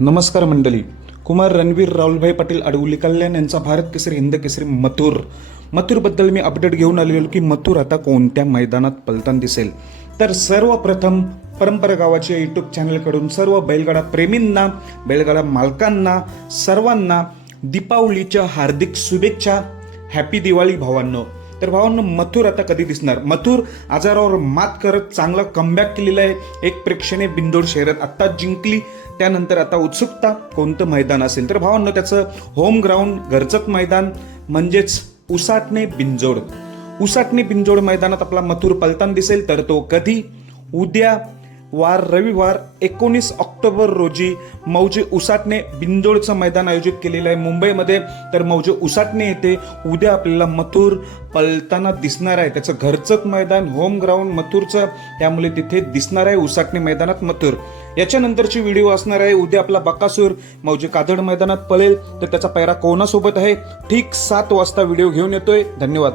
नमस्कार मंडळी. कुमार रणवीर राहुलभाई पाटील अडवली कल्याण यांचा भारत केसरी हिंद केसरी मथुर. मथुरबद्दल मी अपडेट घेऊन आलेलो की मथुर आता कोणत्या मैदानात पलतान दिसेल? तर सर्वप्रथम परंपरा गावाच्या यूट्यूब चॅनलकडून सर्व बैलगाडा प्रेमींना बैलगाडा मालकांना सर्वांना दीपावलीच्या हार्दिक शुभेच्छा. हॅपी दिवाळी भावांनो. तर भावांनो मथुर आता कधी दिसणार? मथुर आजारावर मात करत चांगला कमबॅक केलेला आहे. एक प्रेक्षणीय बिंदोड शहरात आत्ता जिंकली त्यानंतर आता उत्सुकता कोणतं मैदान असेल? तर भावांनो त्याचं होम ग्राउंड घरचंच मैदान म्हणजेच उसाटणे बिंजोड उसाटणे बिंजोड मैदानात आपला मथुर पलतान दिसेल तर तो कधी? उद्या वार रविवार एकोणीस ऑक्टोबर रोजी मौजे उसाटणे बिंदोडचं मैदान आयोजित केलेलं आहे मुंबईमध्ये. तर मौजे उसाटणे येथे उद्या आपल्याला मथुर पलताना दिसणार आहे. त्याचं घरचंच मैदान होम ग्राउंड मथुरचं त्यामुळे तिथे दिसणार आहे उसाटणे मैदानात मथुर. याच्यानंतरची व्हिडिओ असणार आहे. उद्या आपला बकासूर मौजे कादड मैदानात पळेल. तर त्याचा पैरा कोणासोबत आहे? ठीक सात वाजता व्हिडिओ घेऊन येतोय. धन्यवाद.